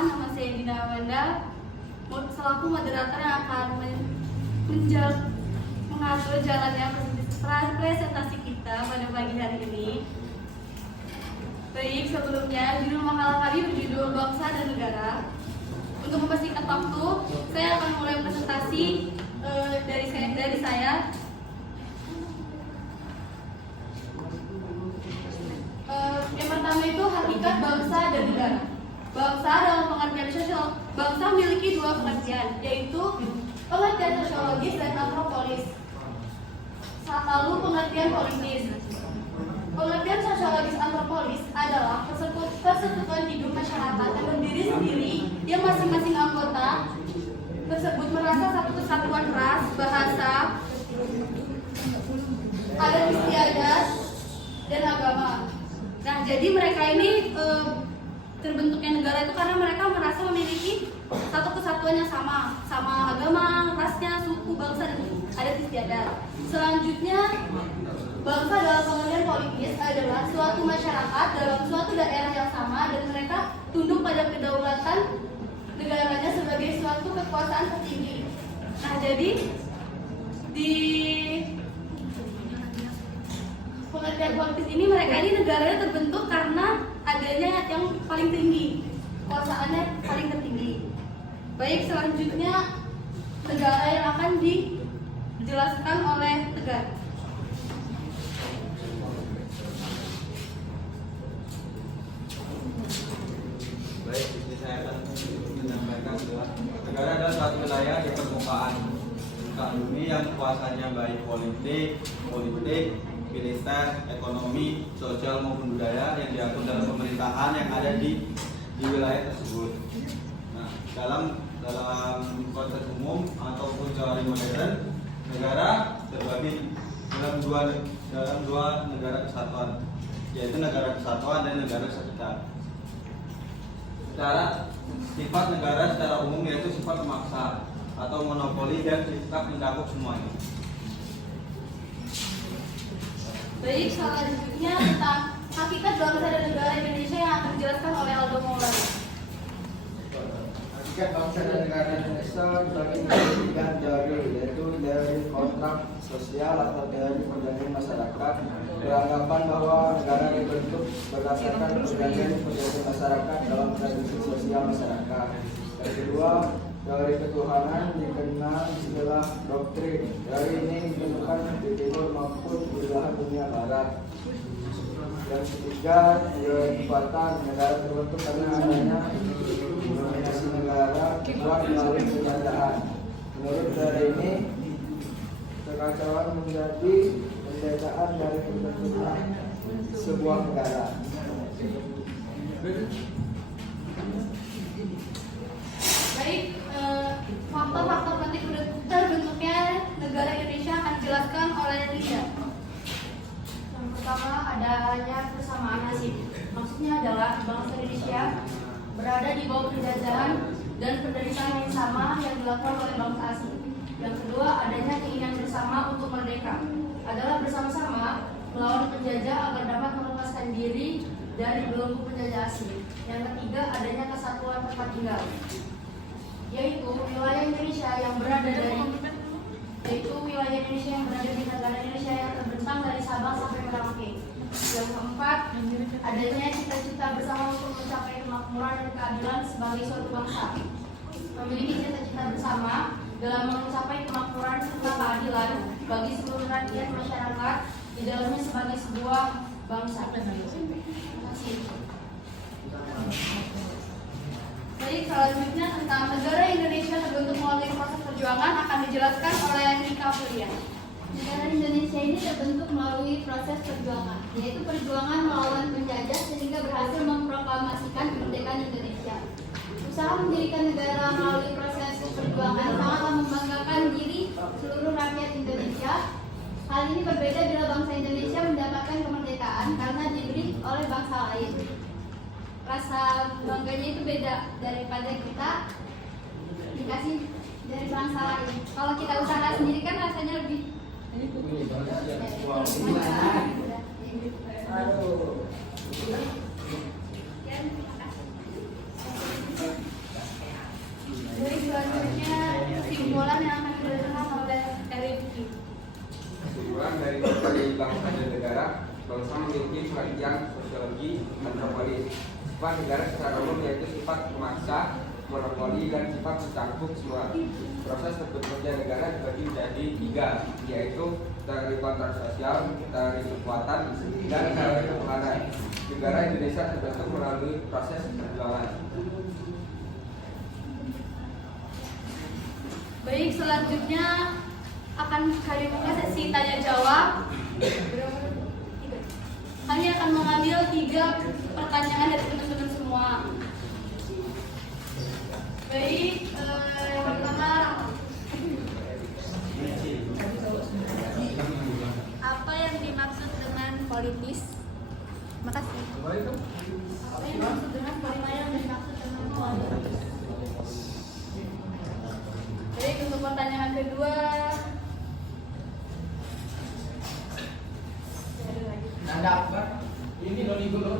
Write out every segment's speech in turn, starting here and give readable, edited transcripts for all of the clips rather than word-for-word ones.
perkenalkan, nama saya Dina Amanda, selaku moderator yang akan mengatur jalannya presentasi kita pada pagi hari ini. Baik, sebelumnya judul makalah kami berjudul Bangsa dan Negara. Untuk mempersingkat waktu, saya akan mulai presentasi dari saya. Yang pertama itu hakikat bangsa dan negara. Bangsa dalam pengertian sosial, bangsa memiliki dua pengertian, yaitu pengertian sosiologis dan antropologis. Lalu pengertian politis. Pengertian sosiologis antropologis adalah persekutuan hidup masyarakat yang berdiri sendiri, yang masing-masing anggota tersebut merasa satu kesatuan ras, bahasa, adat istiadat, dan agama. Nah, jadi mereka ini terbentuknya negara itu karena mereka merasa memiliki satu kesatuan yang sama agama, rasnya, suku, bangsa, dan adat istiadat. Selanjutnya, bangsa dalam pengertian politis adalah suatu masyarakat dalam suatu daerah yang sama dan mereka tunduk pada kedaulatan negaranya sebagai suatu kekuasaan tertinggi. Nah, jadi di pengertian politis ini mereka ini negaranya terbentuk karena adanya yang paling tinggi, kekuasaannya paling tertinggi. Baik, selanjutnya negara yang akan dijelaskan oleh Tegar. Baik, ini saya akan menyampaikan bahwa negara adalah suatu wilayah di permukaan bumi yang kuasanya baik politik, militer, ekonomi, sosial maupun budaya yang diatur dalam pemerintahan yang ada di wilayah tersebut. Nah, dalam konteks umum ataupun teori modern, negara terbagi dalam dua negara kesatuan, yaitu negara kesatuan dan negara kesatuan. Secara sifat negara secara umum yaitu sifat memaksa atau monopoli dan sifat mencakup semuanya. Baik, selanjutnya tentang hakikat bangsa dan negara Indonesia yang akan dijelaskan oleh Aldo Maulana. Hakikat bangsa dan negara Indonesia dibagi menjadi tiga teori, yaitu teori kontrak sosial atau teori perjanjian masyarakat, beranggapan bahwa negara dibentuk berdasarkan perjanjian masyarakat dalam tradisi sosial masyarakat. Yang kedua, teori ketuhanan dikenal istilah doktrin. Teori ini ditemukan di timur maupun di belahan dunia barat. Yang ketiga, teori kekuatan. Negara terbentuk karena adanya dominasi negara kuat melalui penjajahan. Menurut teori ini, kekacauan menjadi penjajahan dari terbentuknya sebuah negara. Baik, faktor-faktor penting terbentuknya negara Indonesia akan dijelaskan oleh Lia. Yang pertama, adanya persamaan nasib. Maksudnya adalah bangsa Indonesia berada di bawah penjajahan dan penderitaan yang sama yang dilakukan oleh bangsa asing. Yang kedua, adanya keinginan bersama untuk merdeka, adalah bersama-sama melawan penjajah agar dapat melepaskan diri dari belenggu penjajah asing. Yang ketiga, adanya kesatuan tempat tinggal, yaitu wilayah Indonesia yang berada di negara Indonesia yang terbentang dari Sabang sampai Merauke. Yang keempat, adanya cita-cita bersama untuk mencapai kemakmuran dan keadilan sebagai suatu bangsa. Memiliki cita-cita bersama dalam mencapai kemakmuran serta keadilan bagi seluruh rakyat masyarakat di dalamnya sebagai sebuah bangsa. Terima kasih. Baik, selanjutnya tentang negara Indonesia terbentuk melalui proses perjuangan akan dijelaskan oleh Nika Fulia. Negara Indonesia ini terbentuk melalui proses perjuangan, yaitu perjuangan melawan penjajah sehingga berhasil memproklamasikan kemerdekaan Indonesia. Usaha mendirikan negara melalui proses perjuangan sangatlah membanggakan diri seluruh rakyat Indonesia. Hal ini berbeda bila bangsa Indonesia mendapatkan kemerdekaan karena diberi oleh bangsa lain. Rasa bangganya itu beda daripada kita dikasih dari bangsa lain. Kalau kita usaha sendiri kan rasanya lebih Aduh. ideologi metropolis. Sifat negara secara umum yaitu sifat memaksa, monopoli, dan sifat mencakup semua. Proses terbentuknya negara dibagi menjadi 3, yaitu teori kontrak sosial, teori kekuatan, dan teori ketuhanan. Negara Indonesia terbentuk melalui proses perjuangan. Baik, selanjutnya akan kami buka sesi tanya jawab. Kami akan mengambil 3 pertanyaan dari teman-teman semua. Baik, yang pertama, Apa yang dimaksud dengan politis? Makasih. apa yang dimaksud dengan politis? Baik, untuk pertanyaan kedua, Nanda apa? Ini lo ligo lo.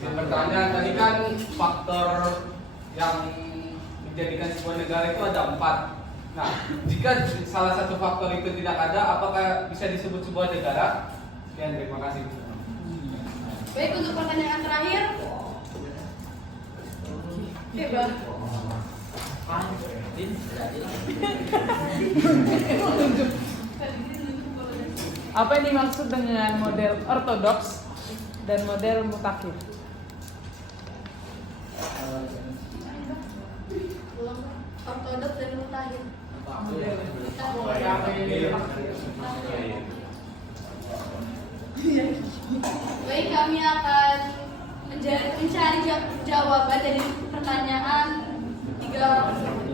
Pertanyaan tadi kan faktor yang menjadikan sebuah negara itu ada 4. Nah, jika salah satu faktor itu tidak ada, apakah bisa disebut sebuah negara? Sekian, terima kasih. baik, untuk pertanyaan terakhir, coba. Apa yang dimaksud dengan model ortodoks dan model mutakhir? Ortodoks dan mutakhir. Baik, kami akan mencari jawaban dari pertanyaan 3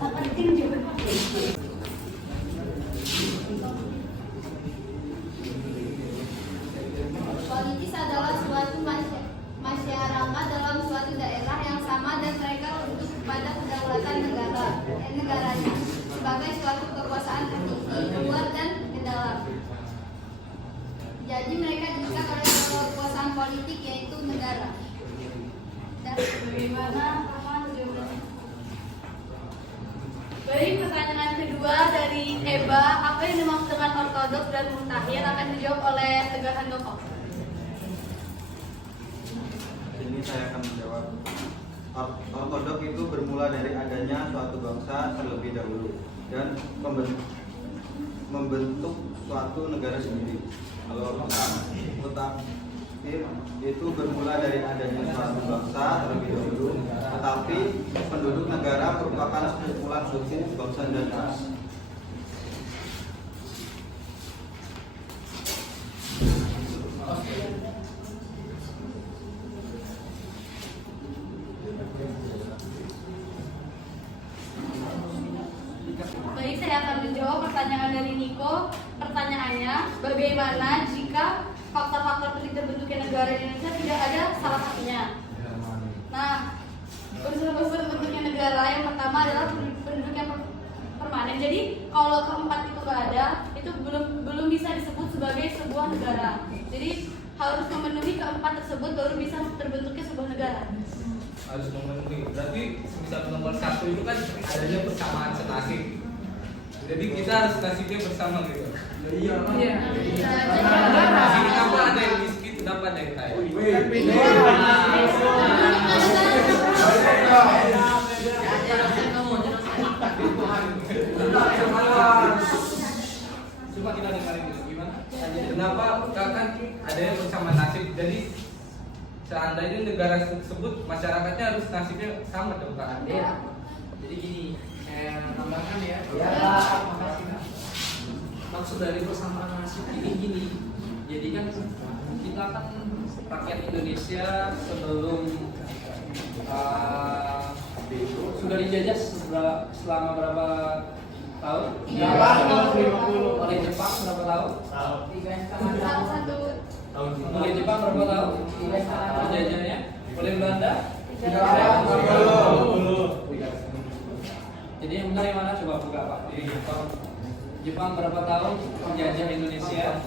apa itu jawaban? Politis adalah suatu masyarakat dalam suatu daerah yang sama dan mereka untuk pada kedaulatan negaranya sebagai suatu kekuasaan tertinggi luar dan ke dalam. Jadi mereka diikat oleh kekuasaan politik yaitu negara. Dan Bagaimana jawabannya? Baik, pertanyaan kedua dari Eba, apa yang dimaksud dengan ortodoks dan mutakhir akan dijawab oleh Tegar Handoko. Ini saya akan menjawab. Ortodok itu bermula dari adanya suatu bangsa terlebih dahulu dan membentuk suatu negara sendiri. Kalau mutakhir itu bermula dari adanya suatu bangsa terlebih dahulu, tetapi penduduk negara merupakan sekumpulan suku bangsa dan ras. Baik, saya akan menjawab pertanyaan dari Niko. Pertanyaannya, bagaimana jika faktor-faktor penting terbentuknya negara Indonesia tidak ada salah satunya? Nah, unsur-unsur terbentuknya negara yang pertama adalah penduduk yang permanen. Jadi, kalau keempat itu nggak ada, itu belum bisa disebut sebagai sebuah negara. Jadi, harus memenuhi keempat tersebut baru bisa terbentuknya sebuah negara. Harus memenuhi. Berarti misal nomor 1 itu kan adanya persamaan senasib. Jadi kita harus nasibnya bersama gitu. Iya. Di sini kenapa ada yang miskin, kenapa ada yang kaya? Coba kita dengarin dulu gimana? Kenapa kan ada yang bersama nasib? Jadi seandainya negara tersebut masyarakatnya harus nasibnya sama dong kan? Iya. Jadi gini, saya tambahkan ya. Makasih. Maksud dari persamaan nasib ini gini. Jadi kan kita kan rakyat Indonesia sebelum sudah dijajah selama berapa tahun? 50. Oleh Jepang berapa tahun? 1 Oleh Jepang berapa tahun? Penjajahnya? Oleh Belanda? 30. Jadi yang benar yang mana? Coba buka Pak. Jepang berapa tahun menjajah Indonesia?